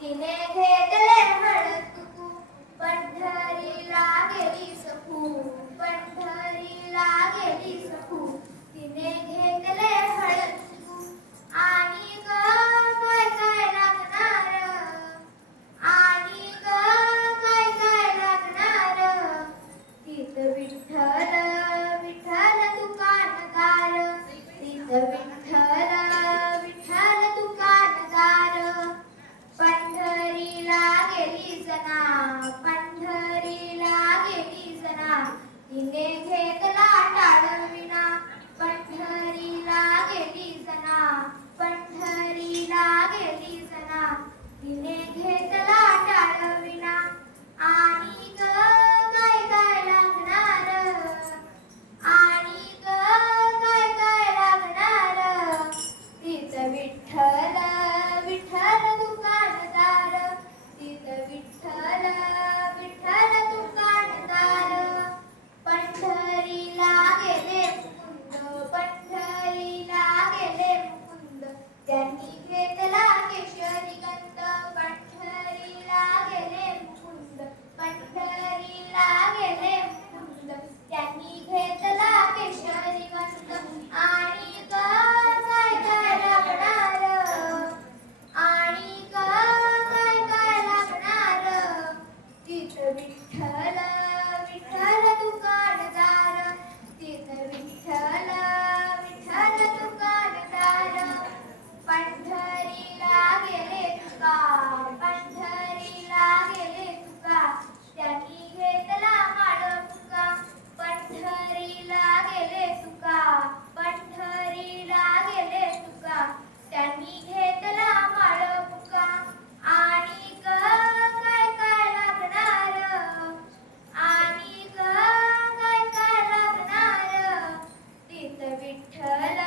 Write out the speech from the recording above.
तिने घेतले हळकू पंढरीला गेली सखू पंढरीला गेली सखू. तिने घेतले हळकू आणि ग काय काय लागणार? आणि ग काय काय लागणार? तिथं विठ्ठल विठ्ठल दुकानकार तिथं विठ्ठल Victor